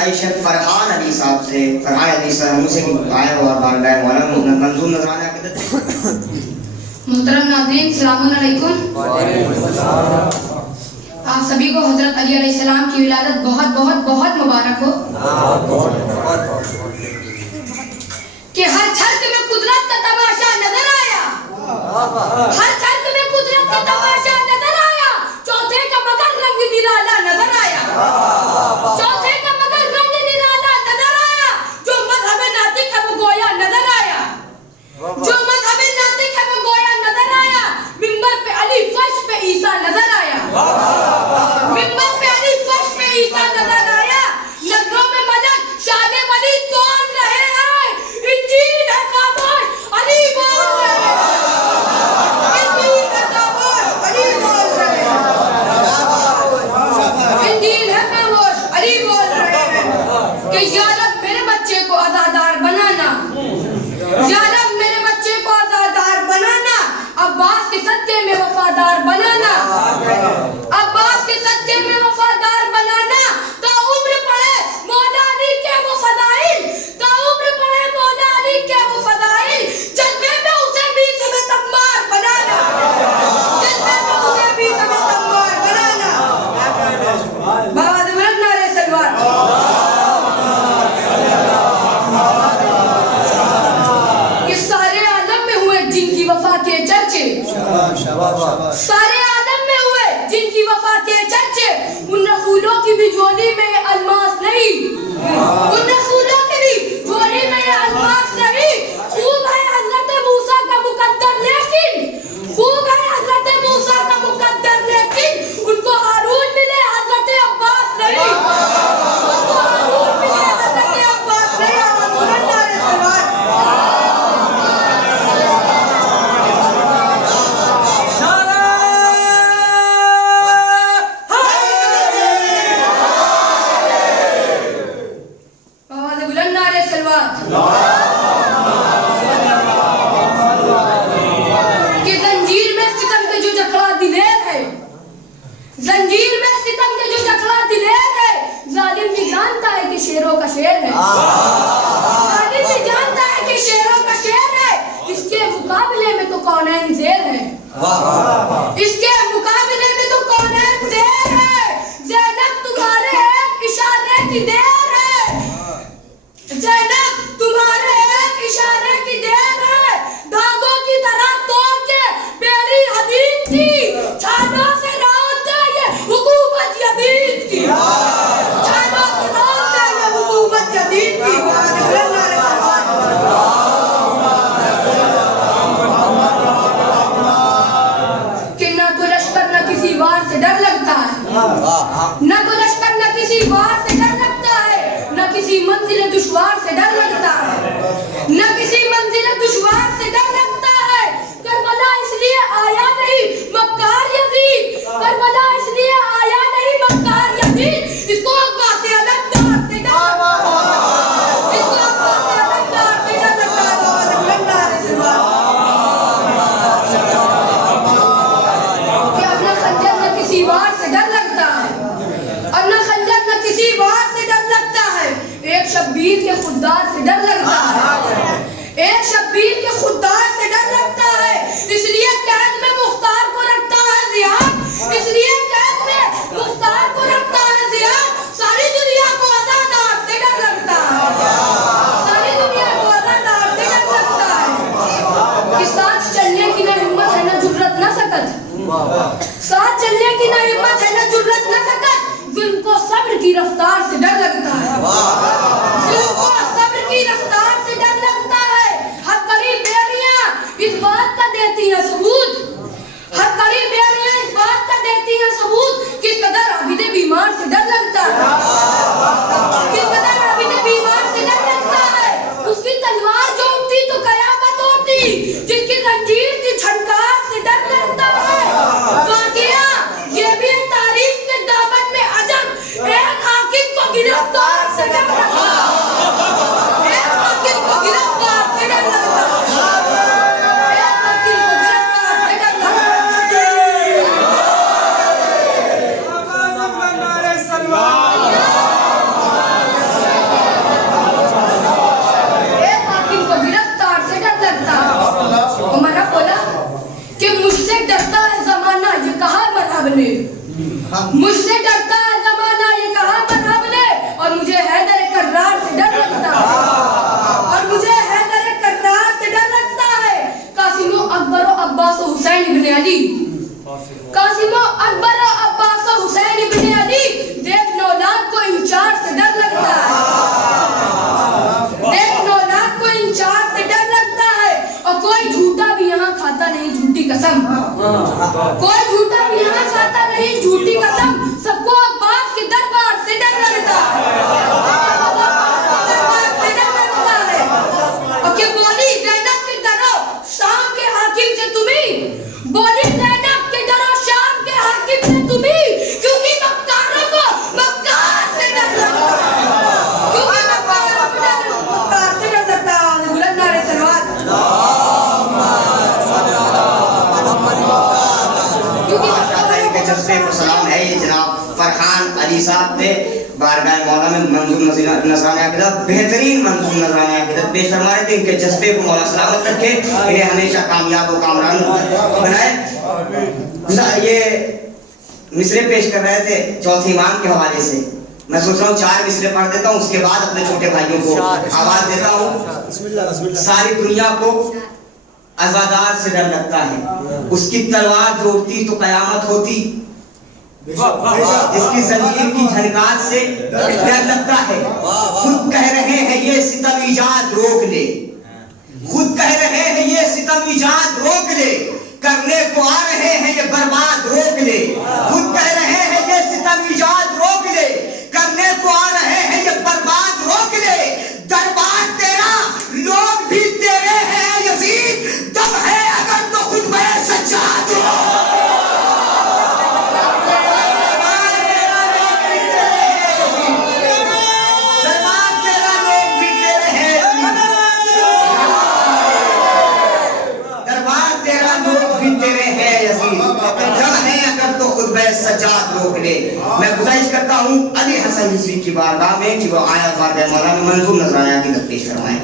फरमाइश है फरहान अली साहब से, फरहान अली साहब मुझसे की आए और बारगाह मौलाना मंजूर नजराना के मोहतरम नाज़रीन, सलामुन अलैकुम। आप सभी को हजरत अली अलैहिस्सलाम की विलादत बहुत बहुत बहुत मुबारक हो कि हर छर्क में कुदरत का तमाशा नजर आया, हर छर्क में कुदरत का तमाशा नजर आया। चौथे का मगर रंग निराला नजर आया, चौथे का मगर रंग निराला नजर आया। जो मजहब नातिक है वो गोया नजर आया, जो मजहब नातिक है वो गोया नजर आया। मिंबर पे अली, फर्श पे ईसा नजर आया, मिंबर पे अली, फर्श पे ईसा नजर आया। नजरों में मलक शाने वली तोड़ रहे हैं, इंजील है खामोश, अली बोल रहे हैं, इंजील है खामोश, अली बोल रहे हैं, इंजील है खामोश, अली बोल रहे हैं कि या रब मेरे बच्चे को आज़ादार बनाना, या रब मेरे बच्चे को आज़ादार बनाना, अब्बास के सदके में वफादार बनाना, अब्बास के सदके में वफादार बनाना। ताउम्र पढ़े मौला अली के वो फदाइल, ताउम्र पढ़े मौला अली के वो फदाइल। जज्बे में उसे भी समय तम्मार बनाना, जज्बे में उसे भी समय तम्मार बनाना। बाबा बुलंद नारे सलवात। ये सारे आलम में हुए जिनकी वफा के चर्चे, सारे आलम में हुए जिनकी वफा के चर्चे। उन रसूलों की भी झोली में ये अलमास नहीं, उन रसूलों की भी झोली में ये अलमास नहीं। खूब है हजरत मूसा का मुकद्दर लेकिन, खूब है हजरत मूसा का मुकद्दर लेकिन उनको हारून मिले हजरत अब्बास नहीं, उनको हारून मिले हजरत अब्बास नहीं। कि जंजीर में सितम के जो जकड़ा दिलेर है, जंजीर में सितम के जो जकड़ा दिलेर है। जालिम भी जानता है कि शेरों का शेर है, जालिम भी जानता है कि शेरों का शेर है। इसके मुकाबले में तो कौनैन ज़ेर है, इसके मुकाबले में तो कौनैन ज़ेर है। ज़ैनब तुम्हारे एक इशारे की देर है, ज़ैनब तुम्हारे एक इशारे की देर है। धागों की तरह तोड़ के बेड़ी हदीद की, छालों से रात दे ये हुकूमत यजीद की, छालों से रात दे ये हुकूमत यजीद की। कि न तो लश्कर न किसी वार से डर लगता है, न तो लश्कर न किसी वार से डर लगता है, न किसी मंजिल दुश्वार से डर लगता है, न किसी मंजिल दुश्वार से डर लगता है। करबला इसलिए आया नहीं मक्कार यजीद, करबला इसलिए आया नहीं मक्कार यजीद। इसको अब्बास से अलगदार से डर लगता है, इसको अब्बास से अलगदार से डर लगता है। कि अपना खंजर न किसी वार से डर लगता है, अपना खंजर न किसी वार से डर लगता है। एक शब्बीर के खुददार से डर लगता है, एक शब्बीर के खुददार से डर लगता है। इसलिए कैद में मुख्तार को रखता है ज़ियाद, इसलिए कैद में मुख्तार को रखता है ज़ियाद। सारी दुनिया को आज़ादार से डर लगता है, सारी दुनिया को आज़ादार से डर लगता है। कि साथ चलने की न हिम्मत है न जुर्रत न सकत, साथ चलने की न हिम्मत है न जुर्रत न सकत। जिनको सब्र की रफ्तार से डर लगता है, जिनको सब्र की रफ्तार से डर लगता है। हक़री बेड़ियां इस बात का देती है सबूत, हक़री बेड़ियां इस बात का देती है सबूत। किस कदर आबिद बीमार से डर लगता है, किस कदर आबिद बीमार से डर लगता है। उसकी तलवार जो उठती तो कयामत होती, जिसकी जंजीर की झनकार से डर लगता है। वाक़िया ये भी तारीख के दामन में अजब, एक हाकिम को गिरफ्तार से डर लगता है, एक हाकिम को गिरफ्तार से डर लगता है, एक हाकिम को गिरफ्तार से डर लगता है। मुझसे डरता है जमाना, ये कहा मरहब ने, और मुझे हैदर कर्रार से डर लगता है, और मुझे हैदर कर्रार से डर लगता है। कासिमो अकबर और अब्बास और हुसैन इब्न अली, कासिमो अकबर और अब्बास और हुसैन इब्न अली, देख नौलाद को इंचार्ज से डर लगता है, देख नौलाद को इंचार्ज से डर लगता है। और कोई झूठा भी यहाँ खाता नहीं, झूठी कसम, कोई झूठा भी यहाँ खाता नहीं, झूठी कसम। सबको अब्बास के दरबार से डर लगता है, से डर लगता है। और क्या बोली ज़ैनब के डरो शाम के हाकिम से तुम्ही, बोली ज़ैनब के डरो शाम के हाकिम से तुम्ही, क्योंकि मक्कारों को मक्कार से डर लगता है, क्योंकि मक्कारों को मक्कार से डर लगता है। बुलंद नारे सलवात। जज्बे को सलाम है। ये जनाब फरहान अली साहब थे, बारगाह मौला में मंजूर नजराना अकीदत, बेहतरीन मंजूर नजराना अकीदत पेश फरमा रहे थे। इनके जज्बे को मौला सलामत रखे, इन्हें हमेशा कामयाब और कामरान बनाए। ये मिसरे पेश कर रहे थे चौथे इमाम के हवाले से। मैं सोच रहा हूँ 4 मिसरे पढ़ देता हूँ, उसके बाद अपने छोटे भाइयों को आवाज देता हूँ। सारी दुनिया को अज़ादार से डर लगता है, उसकी तलवार जोड़ती तो कयामत होती, इसकी जंजीर की झनकार से डर लगता है। खुद कह रहे हैं ये सितम इजाद रोक ले, खुद कह रहे हैं ये सितम इजाद रोक ले, करने को आ रहे हैं ये बर्बाद रोक ले। खुद कह रहे हैं ये सितम इजाद रोक ले, करने को आ रहे हैं ये बर्बाद रोक ले। दरबार तेरा लोग भी तेरे हैं यजीद, दम है अगर तो खुद मैं सज्जाद हूं। दरबार तेरा लोग भी तेरे हैं, दरबार तेरा लोग भी तेरे हैं यजीद, दम है अगर तो खुद मैं सज्जाद रोक ले। मैं गुजारिश करता हूँ अली हसन हिजवी की बारगाह में कि वो आया बारगाह मौला में मंजूर नजराना की पेश फरमाएं।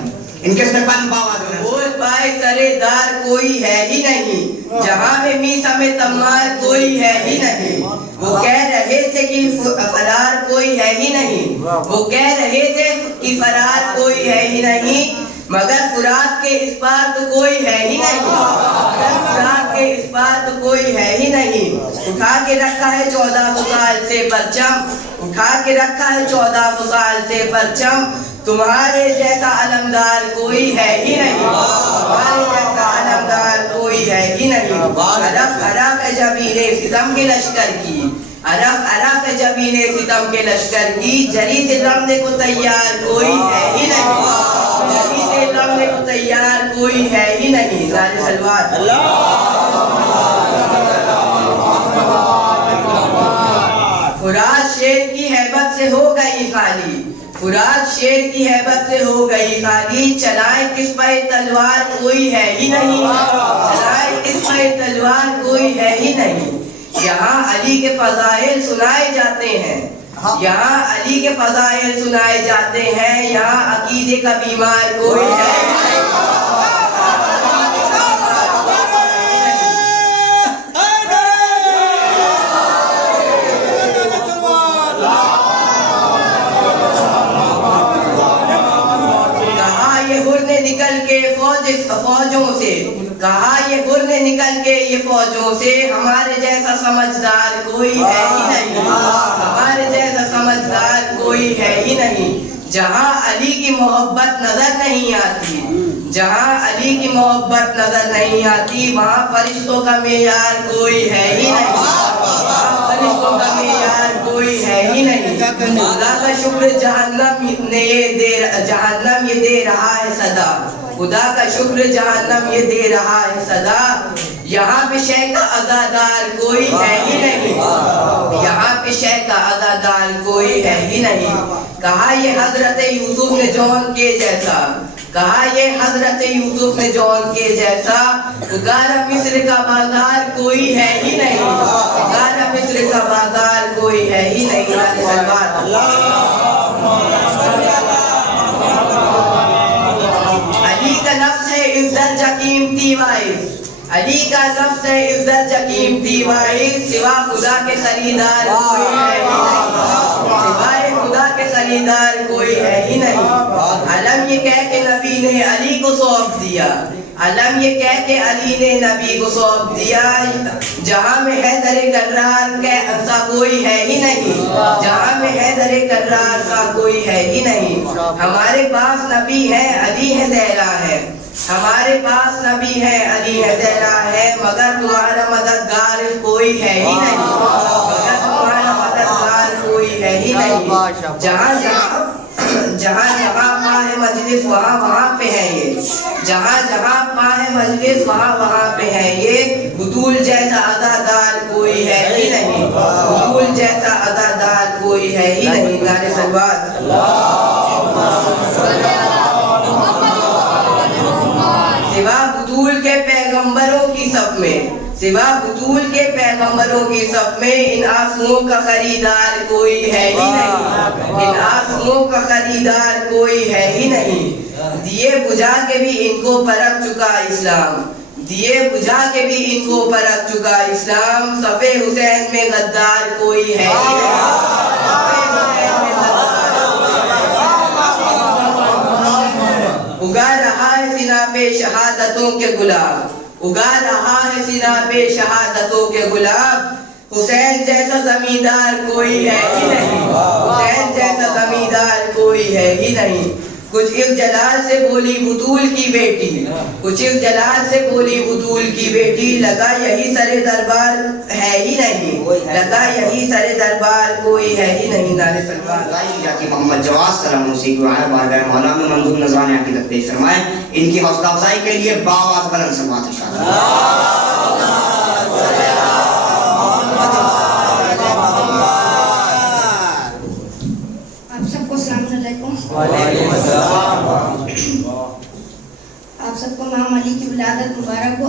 इनके सरपंच बाबा बोल पाए सरेदार कोई है ही नहीं, जहाँ में मीसा में तम्मार कोई है ही नहीं। वो कह रहे थे कि फरार कोई है ही नहीं, वो कह रहे थे कि फरार कोई है ही नहीं, मगर फुरात के इस पार तो कोई है ही नहीं, मगर फुरात के इस पार तो कोई है ही नहीं। उठा के रखा है 1400 साल से परचम, उठा के रखा है 1400 साल से परचम, तुम्हारे जैसा अलमदार कोई है ही नहीं, तुम्हारे जैसा अलमदार कोई है ही नहीं। अरफ अरफ है जबीने सितम के लश्कर की, अरफ अरफ है जबीने सितम के लश्कर की, जरी से लड़ने को तैयार कोई है ही नहीं, जरी से लड़ने को तैयार कोई है ही नहीं। नारे सलवात। फुरात शेर की हैबत से हो गई खाली, फुरात शेर की हैबत से हो गई खाली, चलाए किस पे तलवार कोई है ही नहीं, चलाए किस पे तलवार कोई है ही नहीं। यहाँ अली के फजाइल सुनाए जाते हैं, यहाँ अली के फजाइल सुनाए जाते हैं, यहाँ अकीदे का बीमार कोई है ही नहीं। निकल के फौजों से, कहा ये गुर्दे निकल के ये फौजों से, हमारे जैसा समझदार कोई है ही नहीं, हमारे जैसा समझदार कोई है ही नहीं। जहाँ अली की मोहब्बत नजर नहीं आती, जहाँ अली की मोहब्बत नजर नहीं आती, वहाँ फरिश्तों का मेयार कोई है ही नहीं, वहाँ फरिश्तों का मेयार कोई है ही नहीं। खुदा का शुक्र जहन्नम ये दे रहा है सदा, खुदा का शुक्र जहन्नम ये दे रहा है सदा। यहाँ पे शय का अज़ादार कोई है ही नहीं, यहाँ पे शय का अज़ादार कोई है ही नहीं। कहा ये हजरत यूसुफ ने जौन के जैसा, कहा ये हजरत यूसुफ ने जौन के जैसा, पुकारा मिस्र का बाजार कोई है ही नहीं, पुकारा मिस्र का बाजार कोई है ही नहीं। अली का नफ्स है इस दर्जा कीमती वाइस, अली का नफ्स है इज्जत कीमती वाहिद, सिवा खुदा के खरीदार कोई है ही नहीं, सिवाय खुदा के खरीदार कोई है ही नहीं। अलम ये कह के नबी ने अली को सौंप दिया, अलम ये कह के अली ने नबी को सौंप दिया, जहाँ में है दरे कर्रार के सा कोई है ही नहीं, जहाँ में है दरे कर्रार सा कोई है ही नहीं। हमारे पास नबी है अली है ज़हरा है, हमारे पास नबी है अली है ज़हरा है, मगर तुम्हारा मददगार कोई है ही नहीं, मगर तुम्हारा मददगार कोई है ही नहीं। जहाँ जहाँ पाए मजलिस वहाँ वहाँ पे है ये, जहाँ जहाँ पाए मजलिस वहाँ वहाँ पे है ये, बुतूल जैसा अदादार कोई है ही नहीं, बुतूल जैसा अदादार कोई है ही नहीं। नारे सलवात सिवा बुतूल के पैगंबरों की सफ में, सिवा बुतूल के पैगंबरों की सफ में इन आंसुओं का खरीदार कोई है ही नहीं, इन आंसुओं का खरीदार कोई है ही नहीं। दिए बुझा के भी इनको परख चुका इस्लाम, दिए बुझा के भी इनको परख चुका इस्लाम, सफ़े हुसैन में गद्दार कोई है ही नहीं। उगा रहा है सीना पे शहादतों के गुलाब, उगा रहा है सीना पे शहादतों के गुलाब, हुसैन जैसा जमींदार कोई है ही नहीं, हुसैन जैसा जमींदार कोई है ही नहीं। कुछ इस जलाल से बोली बुतूल की बेटी, कुछ इस जलाल से बोली बुतूल की बेटी, लगा यही सरे दरबार है ही नहीं, लगा यही सरे दरबार कोई है ही नहीं। नारे सलवात जाकी मोहम्मद जवाद सलाम उसी को आए बारगाह मौला में मंजूर नज़राने की तकदीर फरमाएं। इनकी हौसला अफजाई के लिए बावाज़ बुलंद सलवात इरशाद। आप सबको इमाम अली की विलादत मुबारक हो।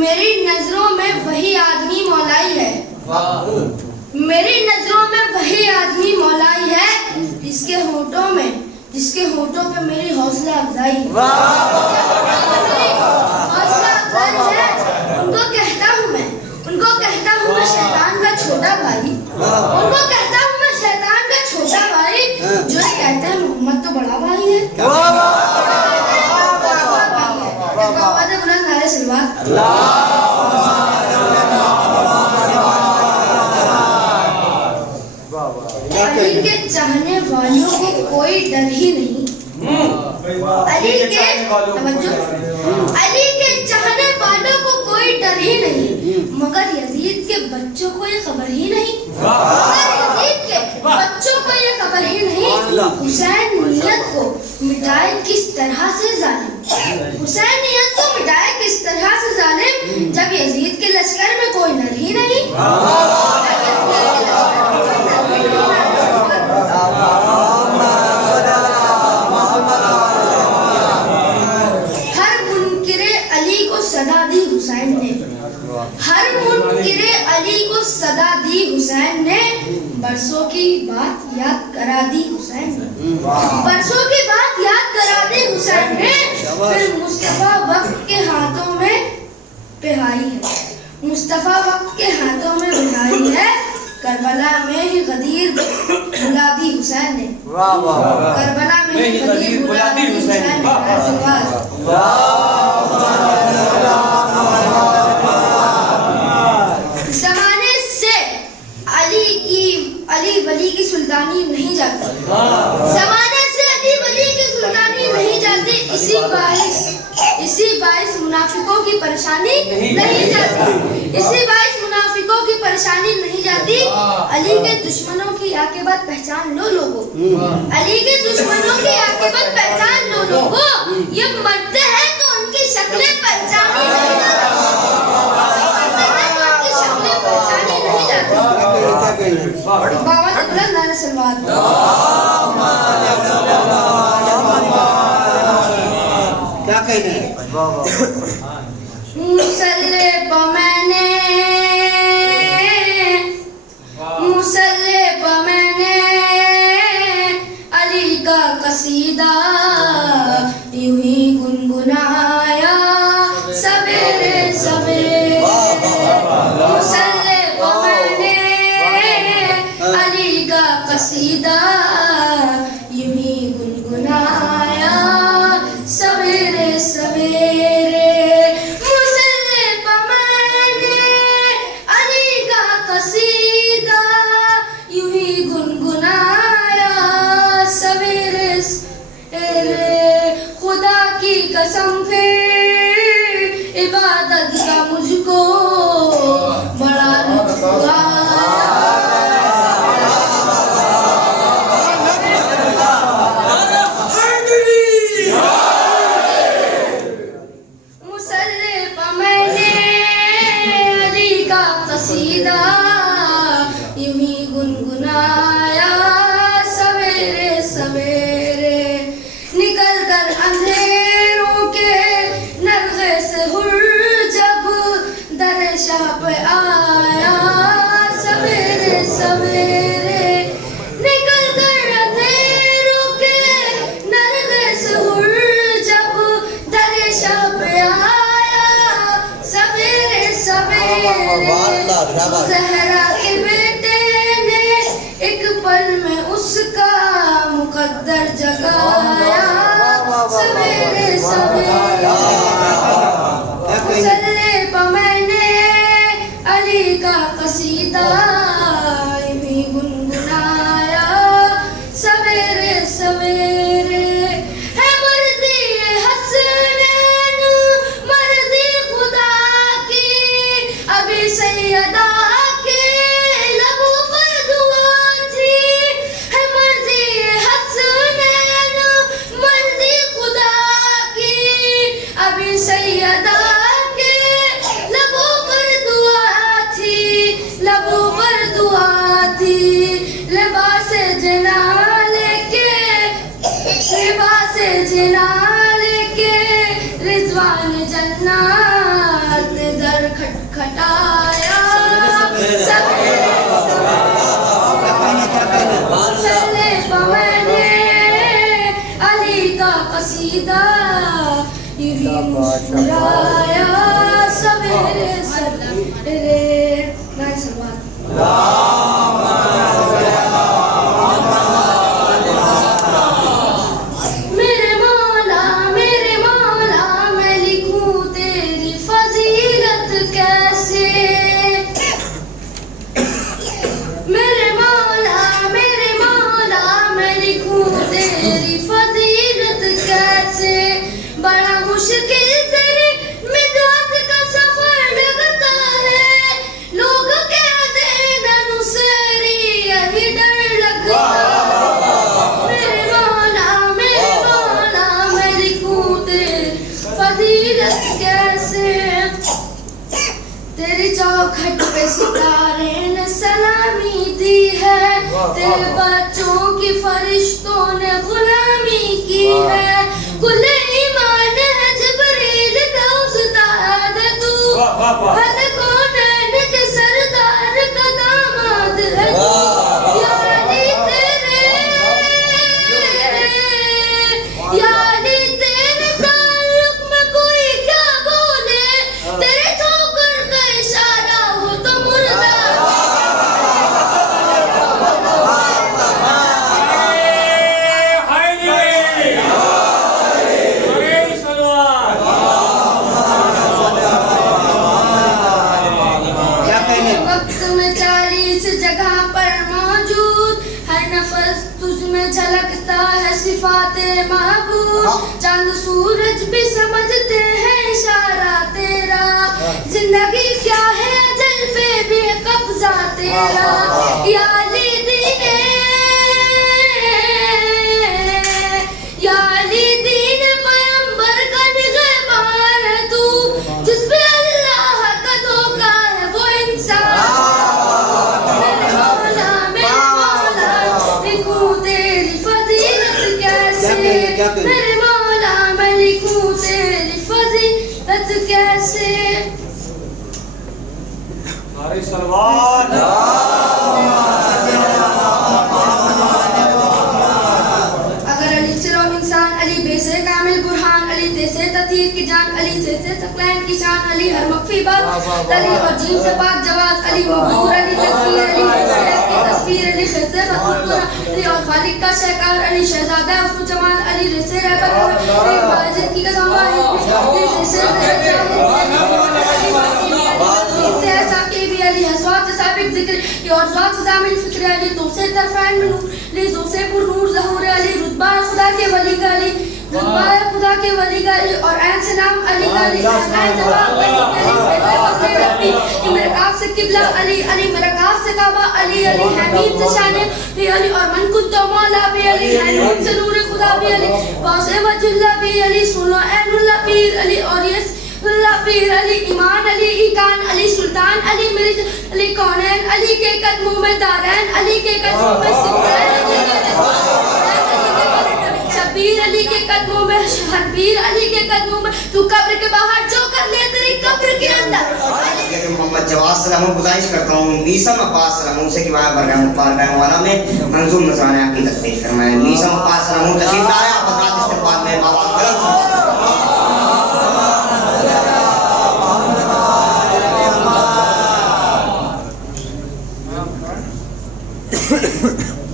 मेरी नजरों में वही आदमी मौलाई है, मेरी नजरों में वही आदमी मौलाई है, जिसके होठों पे मेरी हौसला अफजाई है, हौसला अफजाई है। उनको कहता हूँ मैं शैतान का छोटा भाई, उनको कहता हूँ मैं शैतान का छोटा भाई, जो कहते हैं मोहम्मद तो बड़ा भाई है। नारे सलवात। अली के चाहने वालों को कोई डर ही नहीं, अली के चाहने वालों को कोई डर ही नहीं, मगर यजीद के बच्चों को ये खबर ही नहीं, हुसैन नियत को मिटाए किस तरह से जालिम, हुसैन नियत को मिटाए किस तरह से जालिम, जब यजीद के लश्कर में कोई नर ही नहीं। हर मुनकिरे अली को सदा दी हुसैन ने, हर मुनकिरे अली को सदा दी हुसैन ने, बरसों की बात याद करा दी हुसैन ने, बरसों की बात याद करा दी हुसैन ने, फिर मुस्तफा वक्त के हाथों में पिहाई है, मुस्तफा वक्त के हाथों में पिहाई है, करबला में ही गदीर बुला दी हुसैन ने, करबला में ही गदीर बुला दी हुसैन ने। जमाने से अली वली की सुल्तानी नहीं जाती, जमाने से अली वली की सुल्तानी नहीं जाती, इसी बाइस मुनाफिकों की परेशानी नहीं जाती, इसी बाइस मुनाफिकों की परेशानी नहीं जाती। अली के दुश्मनों की आकिबत पहचान लो लोगों, अली के दुश्मनों की आकिबत पहचान लो लोगों, ये मरते हैं तो उनकी शक्लें पहचानी नहीं जाती, पहचानी नहीं जाती। बाबा से बुलंद नारे सलवात। क्या कह रही है? मुसल्ले पे मैंने अली का कसीदा यूं ही की कसम फिर इबादत का मुझको बड़ा लुत्फ आया। मुसल्ले पर मैंने अली का कसीदा यूं ही गुनगुनाया सवेरे सवेरे, निकल कर अंधेरों के नरगे से हुर जब दर शाह पे आया सवेरे सवेरे, निकल कर अंधेरों के नरगे से हुर जब दर शाह पे आया सवेरे सवेरे। ज़हरा के बेटे ने एक पल में उसका मुकद्दर जगाया सवेरे सवेरे। मुसल्ले पर मैंने अली का कसीदा भी गुनगुनाया सवेरे सवेरे। है मर्ज़ी हसनैन मर्ज़ी खुदा की, अभी सैयदा के लबों पर दुआ थी। है मर्ज़ी हसनैन मर्ज़ी खुदा की, अभी सैयदा के लबों पर दुआ थी, लबों पर दुआ थी। लिबास जना लेके, लिबास जना लेके रिज़वान जन्नत ने दर खटखटाया सवेरे सवेरे। पर मैंने अली का कसीदा यूं मुस्कुराया सवेरे सवेरे। मेरे मौला मैं लिखूं तेरी फजीलत कैसे। मेरे मौला मैं लिखूं तेरी फजीलत कैसे। बड़ा मुश्किल तेरी मिजात का सफर लगता है, लोग कहते हैं नुसेरी यही डर लगता है। मेरे मौला मैं लिखूं तेरी फजीलत कैसे। तेरी चौखट पे सितारे ने सलामी दी है, तेरे बच्चों की फरिश्तों ने गुलामी की है। कुल ईमान है जिब्रील का उस्ताद तू, हद कौनैन के सरदार का दामाद है तू। या अली तेरे ताल्लुक में कोई क्या बोले, तेरे ठोकर का इशारा हो तो मुर्दा। वक्त में 40 जगह पर मौजूद हर नफस तुझ में झलकता है सिफाते महबूब। चांद सूरज भी समझते हैं इशारा तेरा, जिंदगी क्या है अजल पे भी कब्जा तेरा। या अली दीने, या अली दीन पैगंबर का निगहबान है तू, जिस पे अल्लाह का धोखा है वो इंसान। मेरे मौला लिखूं तेरी फजीलत कैसे। मेरे मौला मैं लिखूं तेरी फजीलत कैसे। अगर अली सिरो इंसान, अली बेसे कामिल बुरहान, अली जैसे ततीर की जान, अली जैसे सकलैन की शान, अली हर मख्फी बात, अली और जीन से पाक जवाब, अली मकबूर, अली तकबीर, अली हसरत की तस्वीर, अली खिज़्ज़त खतूरा, अली और खालिक का शहकार, अली शहजादा उसको जमाल, अली जैसे रहबर, अली बाजिद की कसम वाहिद, अली जैसे ऐसा के भी अली हसवात साबिक जिक्र की और ज़ात ज़ामिल फिक्र, अली तोसे तरफान नूर, अली तोसे पुर नूर ज़हूर, अली रुतबा खुदा के वली का, अली रुतबा खुदा के वली का, अली और ऐन से नाम अली अली ऐन जवाब अली मेरे काफ से किबला अली अली मेरे काफ से काबा अली अली हमीद से शान भी अली और मन कुत तो मौला भी अली हमीद से नूर खुदा भी अली वासे वजुल्ला भी अली सुनो ऐनुल्ला पीर अली और यस पीर अली ईमान अली ईकान अली सुल्तान अली मेरी अली कौनैन अली के कदमों में दारैन अली के कदमों में सिद्दीन शबीर अली के कदमों में हरबीर अली के कदमों में तू कब्र के बाहर जो कर ले तेरी कब्र के अंदर मोहम्मद जवाद सलाम गुजारिश करता हूँ मीसम अब्बास सलाम से कि वहाँ बरगाह वाला में मंजूर नजराने आपकी तकलीफ फरमाए। मीसम अब्बास सलाम तशरीफ लाया फजरात इस्तेमाल में बाबा गलत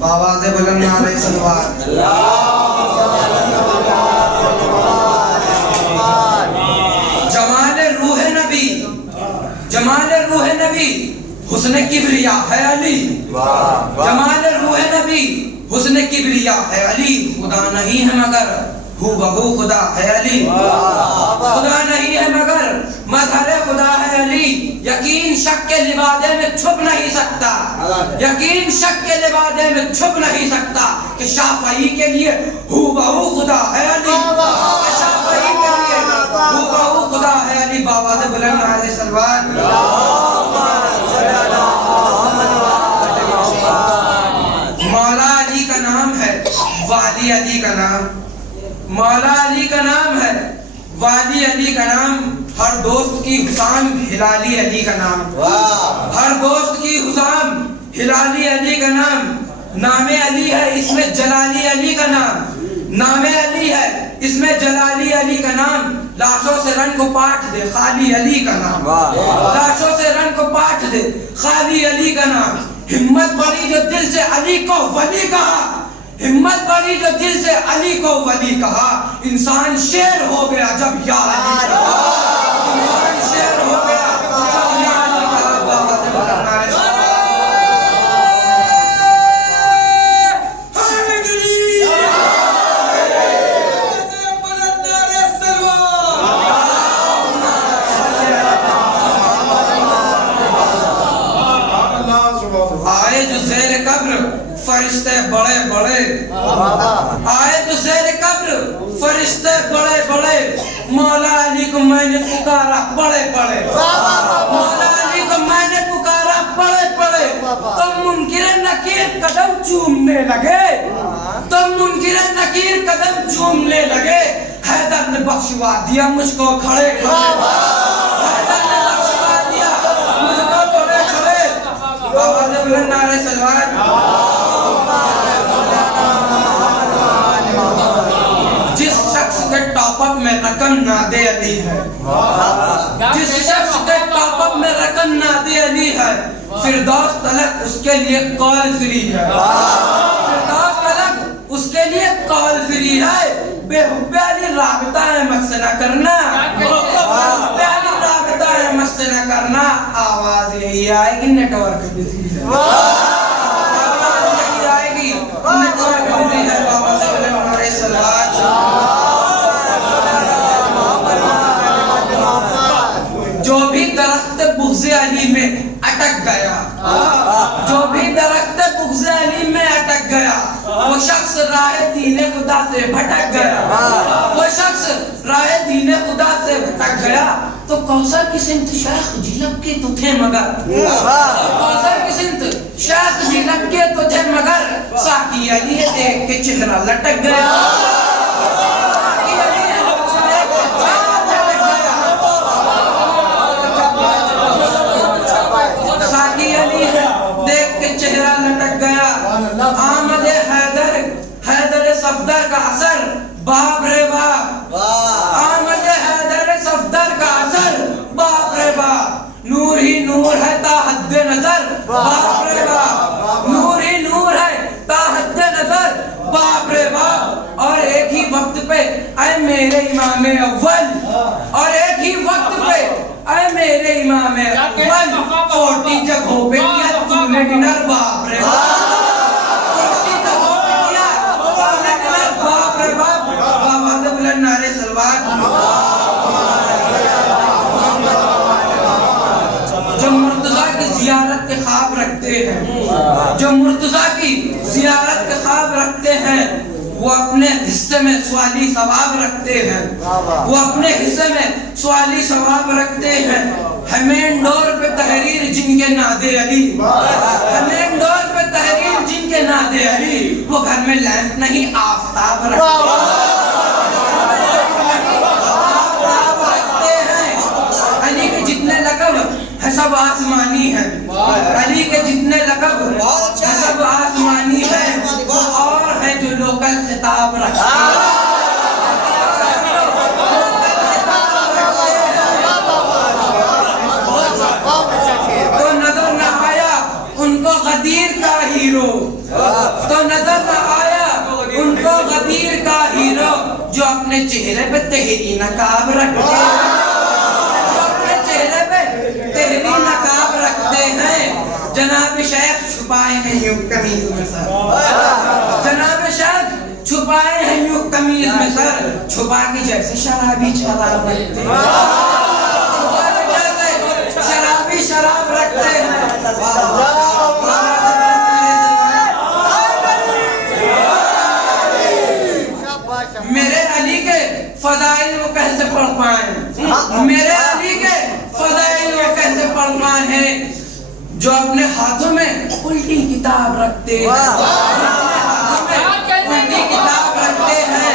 बाबा से बुलंद नारे सलवात जमाल रूह नबी हुस्न किबरिया है अली जमाल रूह नबी हुस्न किबरिया है अली खुदा नहीं है मगर हू बहू खुदा है अली खुदा नहीं है मगर मजहर खुदा है अली यकीन शक के लिबादे में छुप नहीं सकता यकीन शक के लिबादे में छुप नहीं सकता कि शाफई के लिए हू बहू खुदा है अली शाफई के लिए हू बहू खुदा है अली। बाबा से बुलंद नारे सलवात मौला अली का नाम है वाली अली का नाम मौला अली का नाम है वाली अली का नाम हर दोस्त की हुसाम हिलाली अली का नाम हर दोस्त की हुसाम हिलाली अली का नाम नामे अली है इसमें जलाली अली का नाम नामे अली है इसमें जलाली अली का नाम लाशों से रन को पाट दे खाली अली का नाम लाशों से रन को पाट दे खाली अली का नाम हिम्मत बड़ी जो दिल से अली को वली कहा हिम्मत बड़ी जो दिल से अली को वली कहा इंसान शेर हो गया जब या अली कहा इंसान शेर हो गया जब या अली कहा। बाबा से बुलंद नारे आए जो ज़ेर कब्र फरिश्ते बड़े बड़े आए तो ज़ेर कब्र फरिश्ते बड़े बड़े मौला अली को मैंने पुकारा बड़े बड़े मौला अली को मैंने पुकारा बड़े बड़े तो मुनकिर नकीर कदम चूमने लगे तो मुनकिर नकीर कदम चूमने लगे हैदर ने बख्शवा दिया मुझको खड़े खड़े हैदर ने बख्शवा दिया मुझको खड़े खड़े। बाबा से बुलंद नारे सलवात टॉपअप में रकम नादे अली है जिस शख्स के टॉपअप में रकम नादे अली है फिरदौस तलक उसके लिए कॉल फ्री है फिरदौस तलक उसके लिए कॉल फ्री है। बेहुब्बे अली राबता है मुझसे न करना बेहुब्बे अली राबता है मुझसे न करना आवाज यही आएगी नेटवर्क बिजी है आवाज यही आएगी नेटवर्क बिजी है। बाबा से बुलंद नारे सलवात जो भी दरख्त बुग़्ज़ अली में अटक गया जो भी दरख्त बुग़्ज़ अली में अटक गया वो शख्स राह दीने खुदा से भटक गया वो शख्स राह दीने खुदा से भटक गया। तो कौसर की सिमत शेख झिलक के तो थे मगर कौसर की सिमत शेख झिलक के तो थे मगर साकी अली देख के चेहरा लटक गया चेहरा लटक गया। आमद हैदर सफदर का असर बाप रे बाप आमद हैदर सफदर का असर बाप रे बाप नूर ही नूर है ता हद्दे नजर बाप रे बाप नूर ही नूर है ता हद्दे नजर बाप रे बाप। और एक ही वक्त पे ऐ मेरे इमाम अव्वल और एक ही वक्त पे ऐ मेरे इमाम अव्वल 40 जगहों पे किया तूने डिनर बाप रे बाप 40 जगहों पे किया तूने डिनर बाप रे बाप। बाबा से बुलंद नारे सलवात। जो मुर्तजा की जियारत के ख्वाब रखते हैं, जो मुर्तजा की जियारत के ख्वाब रखते हैं, वो अपने हिस्से में सवाली सवाब रखते हैं, वो अपने हिस्से में सवाली सवाब रखते हैं। हमें डोर पे तहरीर जिनके नादे अली, हमें डोर पे तहरीर जिनके नादे अली, वो घर में लैंप नहीं आफताब रखते हैं। अली के जितने लकब है सब आसमानी है, अली के जितने लकब है सब आसमानी है, और है जो लोकल खिताब रखते हैं। तो नजर न आया उनको गदीर का हीरो, तो नजर न आया उनको गदीर का हीरो, जो अपने चेहरे पे तहरी नकाब रखते हैं, जो अपने चेहरे पे तहरी नकाब रखते हैं। जनाब शेख छुपाए हैं यूं कमीज में सर, जनाब शेख छुपाए हैं यूं कमीज में सर, छुपा के जैसे शराबी शराब रखते हैं, छुपा के जैसे शराबी शराब रखते हैं। मेरे अली के फदाइल वो कैसे पढ़ पाए, मेरे अली के फदाइल वो कैसे पढ़ पाए हैं, जो अपने हाथों में उल्टी किताब रखते हैं, उल्टी किताब रखते हैं।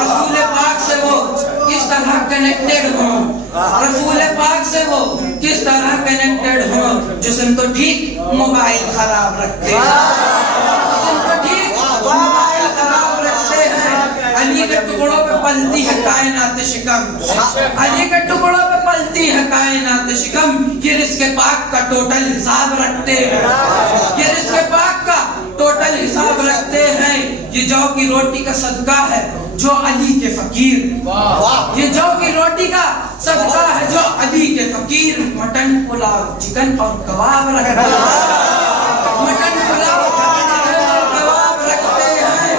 रसूल पाक से वो किस तरह कनेक्टेड हो, रसूल पाक से वो किस तरह कनेक्टेड हो, जिसम तो ठीक मोबाइल खराब रखते हैं, जिसम तो ठीक मोबाइल खराब रखते हैं। अली के टुकड़ों पे पलती है कायनात शिकम, अली के टुकड़ों पे पलती है कायनात शिकम। ये रिज़्क़ पाक का टोटल हिसाब रखते हैं, ये रिज़्क़ पाक का टोटल हिसाब रखते हैं। ये जौ की रोटी का सदका है जो अली के फकीर, ये जौ की रोटी का सदका है जो अली के फकीर। मटन पुलाव चिकन और कबाब रखते हैं, मटन पुलाव चिकन और कबाब रखते हैं।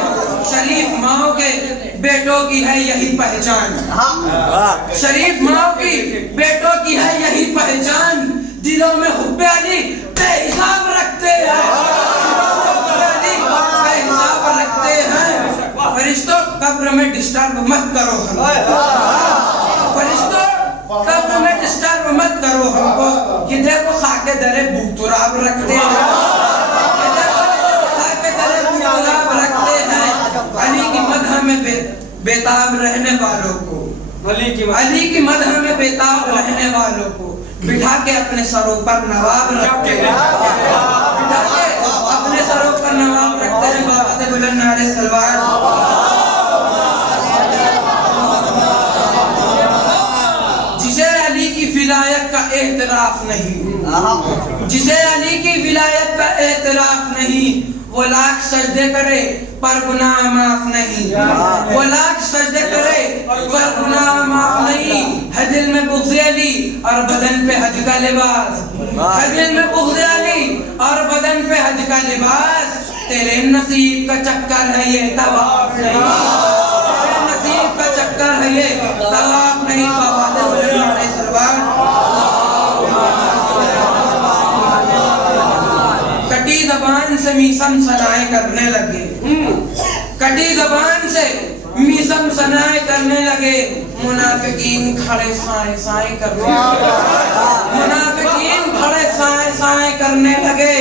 शरीफ माओ के बेटों की है यही पहचान, शरीफ माओ की बेटों की है यही पहचान। दिलों में हुब्बे अली बेहिसाब रखते हैं, बेहिसाब रखते हैं। फरिश्तों कब्र में डिस्टर्ब मत करो हमको, फरिश्तों कब्र में डिस्टर्ब मत करो हमको। ये देखो खाके दरे बुगतुराब रखते हैं, ये देखो खाके दरे बुगतुराब रखते हैं। अली की मदह में बेताब रहने वालों को, अली की मदह में बेताब रहने वालों को बिठा के अपने सरों पर नवाब रखते हैं, बिठा के अपने सरों पर नवाब रखते हैं। बाबा से बुलंद नारे सलवार। जिसे अली की विलायत का एतराफ नहीं, जिसे अली की विलायत का एतराफ नहीं, वो लाख सजदे करे पर गुनाह माफ नहीं, वो लाख सजदे करे पर गुनाह माफ नहीं। है दिल में बुग़्ज़ अली और बदन पे हज का लिबास, है दिल में बुग़्ज़ अली और बदन पे हज का लिबास। तेरे नसीब का चक्कर है ये तवाफ नहीं, तेरे नसीब का चक्कर है ये तवाफ नहीं। बाबा दे बुलंद नारे सलवार। कटी ज़बान से मीसम सनाए करने लगे, कटी ज़बान से मीसम सनाए करने लगे। मुनाफिकीन खड़े साए साए करने लगे, मुनाफिकीन खड़े साए साए करने लगे।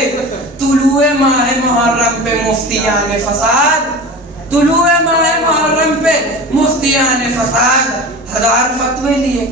तुलुए माह मुहर्रम पे मुफ्तियाने फसाद, तुलुए माह मुहर्रम पे मुफ्तियाने फसाद। 1000 फतवे लिए